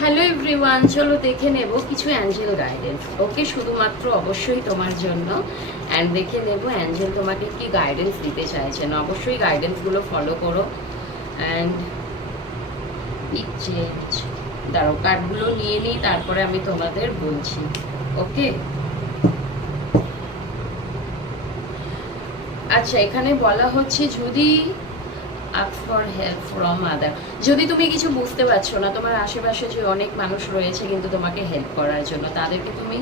Hello everyone, চলো দেখে নেব কিছু অ্যাঞ্জেল গাইডেন্স। ওকে, শুধুমাত্র অবশ্যই তোমার জন্য। অ্যান্ড দেখে নেব অ্যাঞ্জেল তোমাকে কি গাইডেন্স দিতে চাইছেন। অবশ্যই গাইডেন্সগুলো ফলো করো। অ্যান্ড চেঞ্জ, দাঁড়ো কার্ডগুলো নিয়ে নিই, তারপরে আমি তোমাদের বলছি। ওকে, আচ্ছা, এখানে বলা হচ্ছে যদি ask for help from other, যদি তুমি কিছু বুঝতে পারছো না, তোমার আশেপাশে যে অনেক মানুষ রয়েছে কিন্তু তোমাকে হেল্প করার জন্য, তাদেরকে তুমি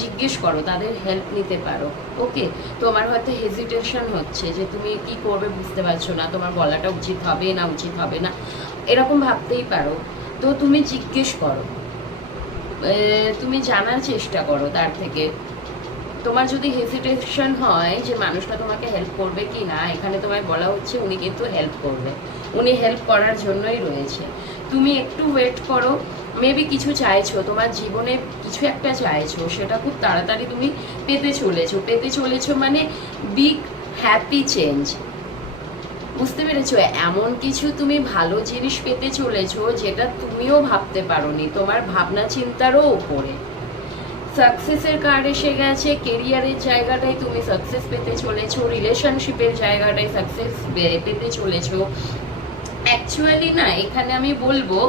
জিজ্ঞেস করো, তাদের হেল্প নিতে পারো। ওকে, তোমার হয়তো হেজিটেশন হচ্ছে যে তুমি কি করবে বুঝতে পারছো না, তোমার বলাটা উচিত হবে না উচিত হবে না, এরকম ভাবতেই পারো। তো তুমি জিজ্ঞেস করো, তুমি জানার চেষ্টা করো তার থেকে। তোমার যদি হেজিটেশন হয় যে মানুষটা তোমাকে হেল্প করবে কি না, এখানে তোমায় বলা হচ্ছে উনি কিন্তু হেল্প করবে, উনি হেল্প করার জন্যই রয়েছে। তুমি একটু ওয়েট করো, মেবি কিছু চাইছো, তোমার জীবনে কিছু একটা চাইছো, সেটা খুব তাড়াতাড়ি তুমি পেতে চলেছো মানে বিগ হ্যাপি চেঞ্জ। বুঝতে পেরেছো? এমন কিছু তুমি ভালো জিনিস পেতে চলেছো যেটা তুমিও ভাবতে পারোনি, তোমার ভাবনা চিন্তারও ওপরে। সাকসেসের কার্ড এসে গেছে, কেরিয়ারের জায়গাটায় তুমি সাকসেস পেতে চলেছো, রিলেশনশিপের জায়গাটায় সাকসেস পেতে চলেছো। অ্যাকচুয়ালি না, এখানে আমি বলবো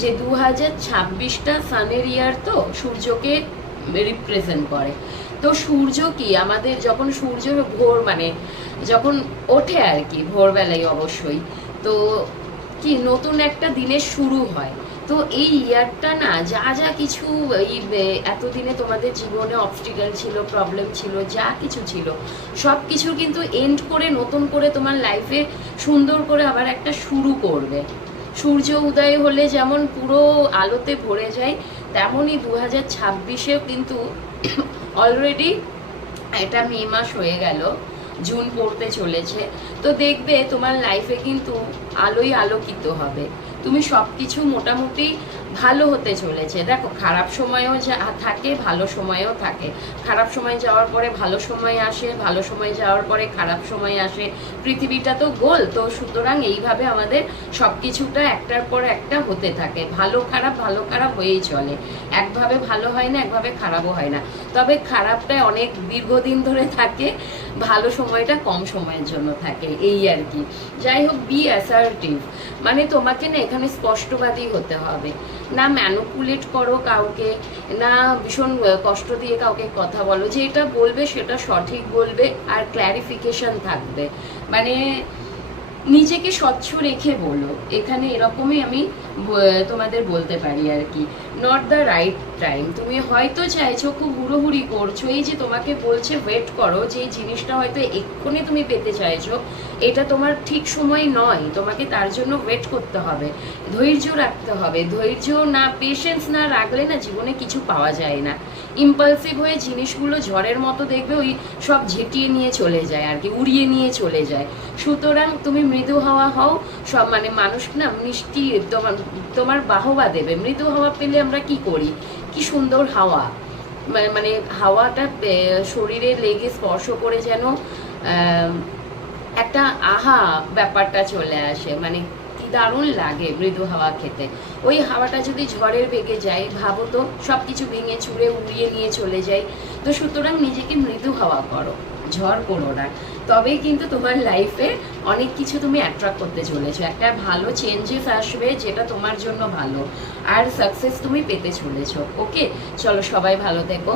যে 2026টা সানের ইয়ার, তো সূর্যকে রিপ্রেজেন্ট করে। তো সূর্য কি আমাদের, যখন সূর্য ভোর মানে যখন ওঠে আর কি, ভোরবেলায় অবশ্যই, তো কি নতুন একটা দিনের শুরু হয়। তো এই ইয়ারটা না, যা যা কিছু এই এতদিনে তোমাদের জীবনে অবস্টিকেল ছিল, প্রবলেম ছিল, যা কিছু ছিল, সব কিছু কিন্তু এন্ড করে নতুন করে তোমার লাইফে সুন্দর করে আবার একটা শুরু করবে। সূর্য উদয় হলে যেমন পুরো আলোতে ভরে যায়, তেমনই 2026-এও কিন্তু অলরেডি এটা মে মাস হয়ে গেল, জুন পড়তে চলেছে। তো দেখবে তোমার লাইফে কিন্তু আলোই আলোকিত হবে, তুমি সব কিছু মোটামুটি ভালো হতে চলেছে। দেখো, খারাপ সময়ও যা থাকে, ভালো সময়ও থাকে। খারাপ সময় যাওয়ার পরে ভালো সময় আসে, ভালো সময় যাওয়ার পরে খারাপ সময় আসে। পৃথিবীটা তো গোল, তো সুতরাং এইভাবে আমাদের সব কিছুটা একটার পর একটা হতে থাকে। ভালো খারাপ হয়েই চলে, একভাবে ভালো হয় না, একভাবে খারাপও হয় না। তবে খারাপটা অনেক দীর্ঘদিন ধরে থাকে, ভালো সময়টা কম সময়ের জন্য থাকে, এই আর কি। যাই হোক, বি অ্যাসার্টিভ, মানে তোমাকে না এখানে স্পষ্টবাদী হতে হবে, না ম্যানুপুলেট করো কাউকে, না ভীষণ কষ্ট দিয়ে কাউকে কথা বলো, যে এটা বলবে সেটা সঠিক বলবে, আর ক্ল্যারিফিকেশন থাকবে, মানে নিজেকে স্বচ্ছ রেখে বলো। এখানে এরকমই আমি তোমাদের বলতে পারি আর কি। নট দ্য রাইট টাইম, তুমি হয়তো চাইছো, খুব হুড়োহুড়ি করছো, এই যে তোমাকে বলছে ওয়েট করো, যে জিনিসটা হয়তো এক্ষুনি তুমি পেতে চাইছো, এটা তোমার ঠিক সময় নয়, তোমাকে তার জন্য ওয়েট করতে হবে, ধৈর্য রাখতে হবে। ধৈর্য না, পেশেন্স না রাখলে না জীবনে কিছু পাওয়া যায় না। ইম্পালসিভ হয়ে জিনিসগুলো ঝড়ের মতো দেখবে ওই সব ঝেঁটিয়ে নিয়ে চলে যায় আর কি, উড়িয়ে নিয়ে চলে যায়। সুতরাং তুমি মৃদু হাওয়া হও, সব মানে মানুষ না মিষ্টি তোমার বাহবা দেবে। মৃদু হাওয়া পেলে আমরা কি করি, কি সুন্দর হাওয়া, মানে হাওয়াটা শরীরে লেগে স্পর্শ করে যেন একটা আহা ব্যাপারটা চলে আসে, মানে কি দারুণ লাগে মৃদু হাওয়া খেতে। ওই হাওয়াটা যদি ঝড়ের বেগে যায়, ভাবো তো সব কিছু ভেঙে চুরে উড়িয়ে নিয়ে চলে যায়। তো সুতরাং নিজেকে মৃদু হাওয়া করো, ঝড় করো না, তবেই কিন্তু তোমার লাইফে অনেক কিছু তুমি অ্যাট্রাক্ট করতে চলেছো, একটা ভালো চেঞ্জেস আসবে যেটা তোমার জন্য ভালো, আর সাকসেস তুমি পেতে চলেছো। ওকে, চলো সবাই ভালো থেকো।